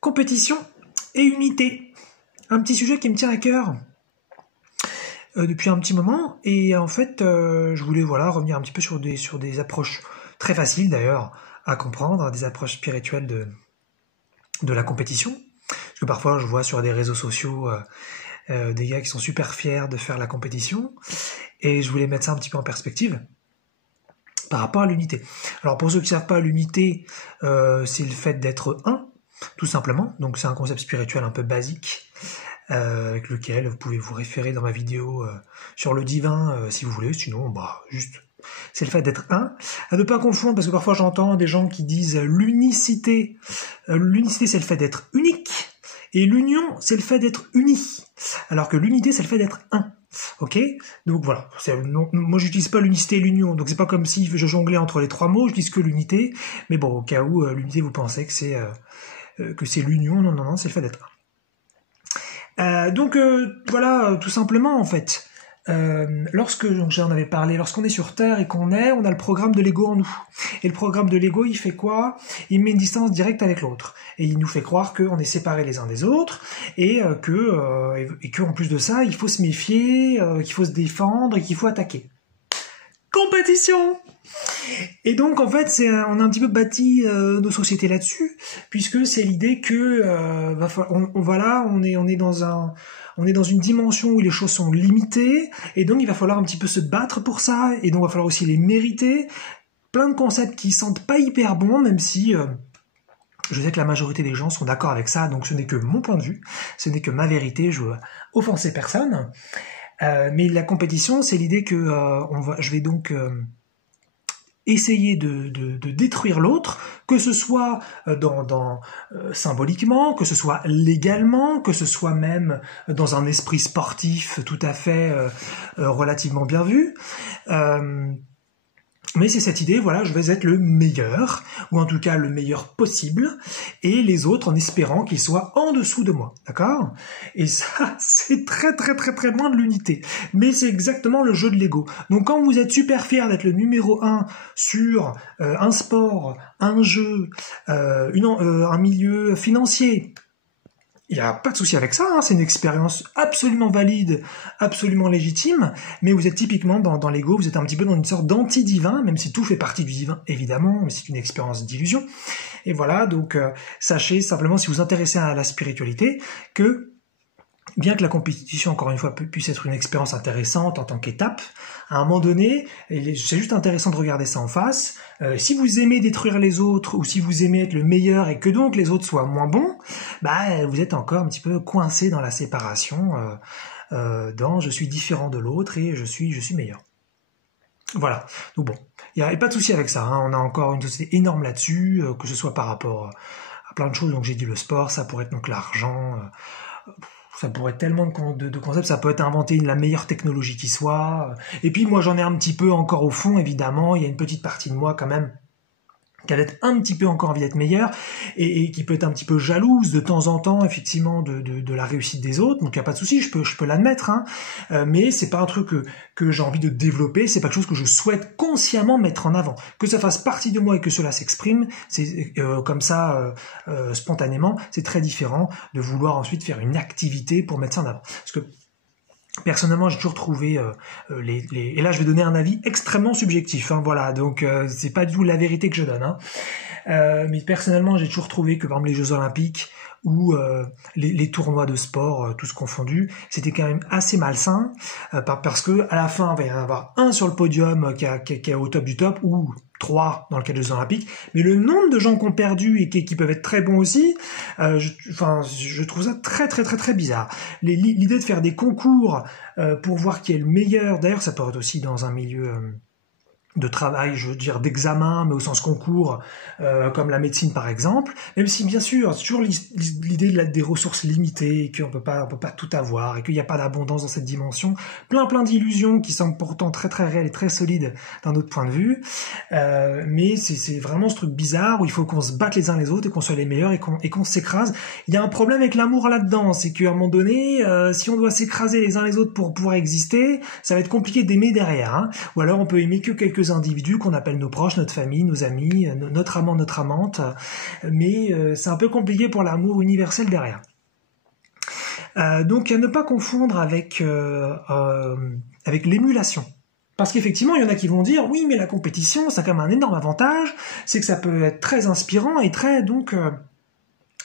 Compétition et unité. Un petit sujet qui me tient à cœur depuis un petit moment. Et en fait, je voulais revenir un petit peu sur des approches très faciles d'ailleurs à comprendre, des approches spirituelles de la compétition. Parce que parfois, je vois sur des réseaux sociaux des gars qui sont super fiers de faire la compétition. Et je voulais mettre ça un petit peu en perspective par rapport à l'unité. Alors pour ceux qui ne savent pas, l'unité, c'est le fait d'être un, tout simplement. Donc c'est un concept spirituel un peu basique, avec lequel vous pouvez vous référer dans ma vidéo sur le divin, si vous voulez. Sinon, juste, c'est le fait d'être un. À ne pas confondre, parce que parfois j'entends des gens qui disent l'unicité. L'unicité, c'est le fait d'être unique, et l'union, c'est le fait d'être uni. Alors que l'unité, c'est le fait d'être un. Ok, donc voilà. Moi, j'utilise pas l'unicité et l'union, donc c'est pas comme si je jonglais entre les trois mots. Je dis que l'unité, mais bon, au cas où l'unité, vous pensez que c'est l'union, non, c'est le fait d'être un. Donc voilà, tout simplement en fait. Donc j'en avais parlé, lorsqu'on est sur Terre et on a le programme de l'ego en nous. Et le programme de l'ego, il fait quoi? Il met une distance directe avec l'autre. Et il nous fait croire qu'on est séparés les uns des autres, et que en plus de ça, il faut se méfier, qu'il faut se défendre et qu'il faut attaquer. Compétition! Et donc en fait, on a un petit peu bâti nos sociétés là-dessus, puisque c'est l'idée que on est dans une dimension où les choses sont limitées, et donc il va falloir un petit peu se battre pour ça, et donc il va falloir aussi les mériter. Plein de concepts qui sentent pas hyper bons, même si je sais que la majorité des gens sont d'accord avec ça, donc ce n'est que mon point de vue, ce n'est que ma vérité, je veux offenser personne. Mais la compétition, c'est l'idée que je vais donc essayer de détruire l'autre, que ce soit symboliquement, que ce soit légalement, que ce soit même dans un esprit sportif tout à fait relativement bien vu. Mais c'est cette idée, je vais être le meilleur, ou en tout cas le meilleur possible, et les autres en espérant qu'ils soient en dessous de moi, d'accord? Et ça, c'est très très très très loin de l'unité. Mais c'est exactement le jeu de l'ego. Donc quand vous êtes super fier d'être le numéro 1 sur un sport, un jeu, un milieu financier, il n'y a pas de souci avec ça, c'est une expérience absolument valide, absolument légitime, mais vous êtes typiquement dans l'ego, vous êtes un petit peu dans une sorte d'anti-divin, même si tout fait partie du divin, évidemment, mais c'est une expérience d'illusion. Et voilà, donc sachez simplement, si vous vous intéressez à la spiritualité, que bien que la compétition, encore une fois, puisse être une expérience intéressante en tant qu'étape, à un moment donné, c'est juste intéressant de regarder ça en face. Si vous aimez détruire les autres, ou si vous aimez être le meilleur et que donc les autres soient moins bons, vous êtes encore un petit peu coincé dans la séparation, dans je suis différent de l'autre et je suis meilleur. Voilà. Donc bon, il n'y a pas de souci avec ça. On a encore une société énorme là-dessus, que ce soit par rapport à plein de choses. Donc j'ai dit le sport, ça pourrait être donc l'argent. Ça pourrait être tellement de concepts, ça peut être inventer la meilleure technologie qui soit. Et puis moi j'en ai un petit peu encore au fond, évidemment, il y a une petite partie de moi quand même qui a peut-être un petit peu encore envie d'être meilleure et qui peut être un petit peu jalouse de temps en temps, effectivement, de la réussite des autres. Donc il n'y a pas de souci, je peux l'admettre, mais c'est pas un truc que j'ai envie de développer, c'est pas quelque chose que je souhaite consciemment mettre en avant. Que ça fasse partie de moi et que cela s'exprime, c'est comme ça, spontanément, c'est très différent de vouloir ensuite faire une activité pour mettre ça en avant. Parce que personnellement, j'ai toujours trouvé et là je vais donner un avis extrêmement subjectif, voilà, donc c'est pas du tout la vérité que je donne, mais personnellement j'ai toujours trouvé que par exemple les Jeux Olympiques ou les tournois de sport, tous confondus, c'était quand même assez malsain, parce que à la fin il va y en avoir un sur le podium qui est au top du top, ou 3 dans le cas des Jeux Olympiques, mais le nombre de gens qui ont perdu et qui peuvent être très bons aussi, je trouve ça très très très très bizarre. L'idée de faire des concours pour voir qui est le meilleur, d'ailleurs ça peut être aussi dans un milieu de travail, je veux dire d'examen, mais au sens concours, comme la médecine par exemple, même si bien sûr c'est toujours l'idée des ressources limitées, et qu'on peut pas tout avoir, et qu'il n'y a pas d'abondance dans cette dimension, plein d'illusions qui semblent pourtant très très réelles et très solides d'un autre point de vue, mais c'est vraiment ce truc bizarre où il faut qu'on se batte les uns les autres et qu'on soit les meilleurs et qu'on s'écrase. Il y a un problème avec l'amour là-dedans, c'est qu'à un moment donné, si on doit s'écraser les uns les autres pour pouvoir exister, ça va être compliqué d'aimer derrière, ou alors on peut aimer que quelques deux individus qu'on appelle nos proches, notre famille, nos amis, notre amant, notre amante, mais c'est un peu compliqué pour l'amour universel derrière. Donc à ne pas confondre avec l'émulation. Parce qu'effectivement, il y en a qui vont dire, oui, mais la compétition, ça a quand même un énorme avantage, c'est que ça peut être très inspirant et très, donc,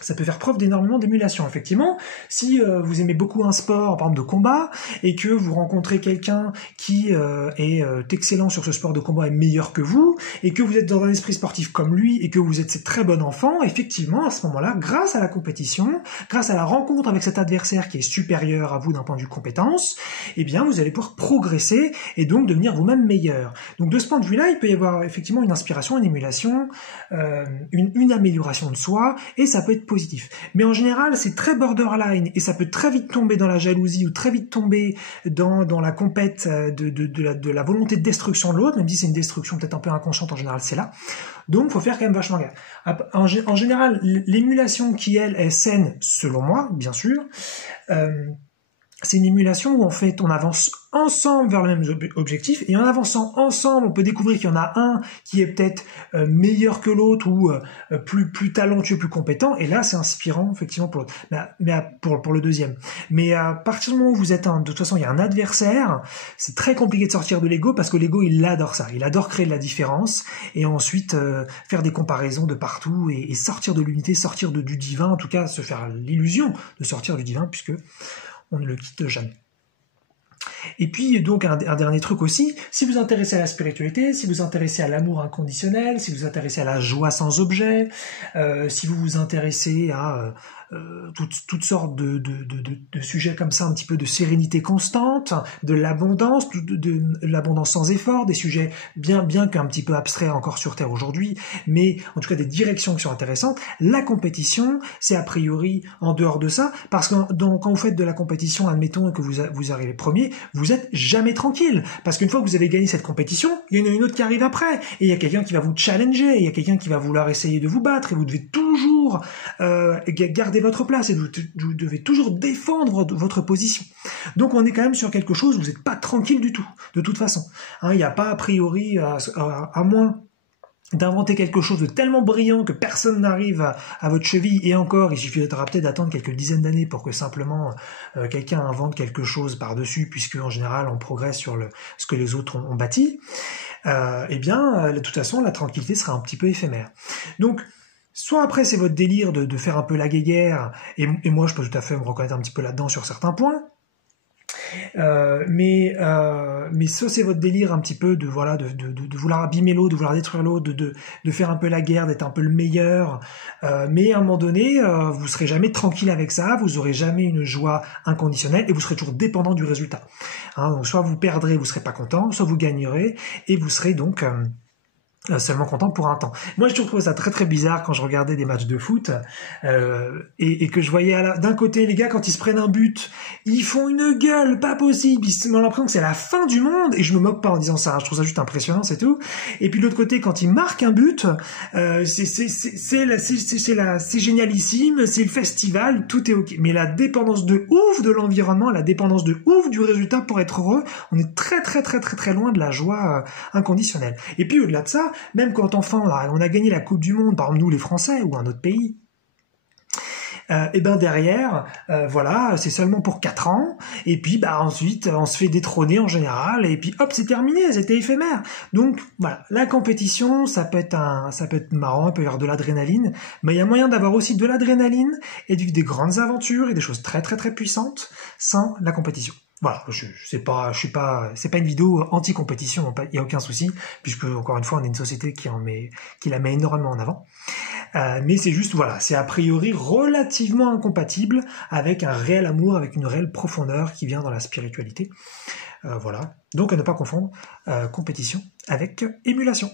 ça peut faire preuve d'énormément d'émulation. Effectivement, si vous aimez beaucoup un sport, par exemple de combat, et que vous rencontrez quelqu'un qui est excellent sur ce sport de combat et meilleur que vous, et que vous êtes dans un esprit sportif comme lui, et que vous êtes très bon enfant, effectivement, à ce moment-là, grâce à la compétition, grâce à la rencontre avec cet adversaire qui est supérieur à vous d'un point de vue compétence, eh bien, vous allez pouvoir progresser et donc devenir vous-même meilleur. Donc, de ce point de vue-là, il peut y avoir effectivement une inspiration, une émulation, une amélioration de soi, et ça peut être positif. Mais en général, c'est très borderline et ça peut très vite tomber dans la jalousie ou très vite tomber dans la compète de la volonté de destruction de l'autre, même si c'est une destruction peut-être un peu inconsciente, en général, c'est là. Donc, il faut faire quand même vachement gaffe. En général, l'émulation qui, elle, est saine, selon moi, bien sûr, c'est une émulation où en fait on avance ensemble vers le même objectif et en avançant ensemble on peut découvrir qu'il y en a un qui est peut-être meilleur que l'autre ou plus talentueux, plus compétent et là c'est inspirant effectivement pour l'autre, mais pour le deuxième. Mais à partir du moment où vous êtes de toute façon il y a un adversaire, c'est très compliqué de sortir de l'ego parce que l'ego il adore ça, il adore créer de la différence et ensuite faire des comparaisons de partout et sortir de l'unité, sortir du divin, en tout cas se faire l'illusion de sortir du divin puisque on ne le quitte jamais. Et puis donc un dernier truc aussi, si vous vous intéressez à la spiritualité, si vous vous intéressez à l'amour inconditionnel, si vous vous intéressez à la joie sans objet, si vous vous intéressez à toutes sortes de sujets comme ça, un petit peu de sérénité constante, de l'abondance, de l'abondance sans effort, des sujets bien qu'un petit peu abstraits encore sur Terre aujourd'hui, mais en tout cas des directions qui sont intéressantes. La compétition, c'est a priori en dehors de ça, parce que quand vous faites de la compétition, admettons que vous arrivez premier, vous êtes jamais tranquille, parce qu'une fois que vous avez gagné cette compétition, il y en a une autre qui arrive après, et il y a quelqu'un qui va vous challenger, et il y a quelqu'un qui va vouloir essayer de vous battre, et vous devez toujours garder votre place, et vous devez toujours défendre votre position. Donc on est quand même sur quelque chose où vous n'êtes pas tranquille du tout, de toute façon. Il n'y a pas a priori, à moins d'inventer quelque chose de tellement brillant que personne n'arrive à votre cheville, et encore, il suffira peut-être d'attendre quelques dizaines d'années pour que simplement quelqu'un invente quelque chose par-dessus, puisque en général on progresse sur ce que les autres ont bâti, eh bien, de toute façon, la tranquillité sera un petit peu éphémère. Donc, soit après c'est votre délire de faire un peu la guéguerre, et moi je peux tout à fait me reconnaître un petit peu là-dedans sur certains points, mais ça c'est votre délire un petit peu de vouloir abîmer l'autre, de vouloir détruire l'autre, de faire un peu la guerre, d'être un peu le meilleur, mais à un moment donné vous serez jamais tranquille avec ça, vous aurez jamais une joie inconditionnelle et vous serez toujours dépendant du résultat. Donc soit vous perdrez, vous serez pas content, soit vous gagnerez et vous serez donc seulement content pour un temps. Moi, je trouve ça très très bizarre quand je regardais des matchs de foot et que je voyais d'un côté les gars quand ils se prennent un but, ils font une gueule pas possible, ils ont l'impression que c'est la fin du monde et je me moque pas en disant ça, je trouve ça juste impressionnant, c'est tout. Et puis de l'autre côté, quand ils marquent un but, c'est génialissime, c'est le festival, tout est ok. Mais la dépendance de ouf de l'environnement, la dépendance de ouf du résultat pour être heureux, on est très très très très très loin de la joie inconditionnelle. Et puis au-delà de ça, même quand enfin on a gagné la Coupe du Monde, par exemple nous les Français ou un autre pays, et ben derrière, voilà, c'est seulement pour 4 ans, et puis ensuite on se fait détrôner en général, et puis hop c'est terminé, c'était éphémère. Donc voilà, la compétition, ça peut être marrant, il peut y avoir de l'adrénaline, mais il y a moyen d'avoir aussi de l'adrénaline et de vivre des grandes aventures et des choses très très très puissantes sans la compétition. Voilà, c'est pas une vidéo anti-compétition, il y a aucun souci, puisque encore une fois on est une société qui la met énormément en avant. Mais c'est juste, voilà, c'est a priori relativement incompatible avec un réel amour, avec une réelle profondeur qui vient dans la spiritualité. Voilà, donc à ne pas confondre compétition avec émulation.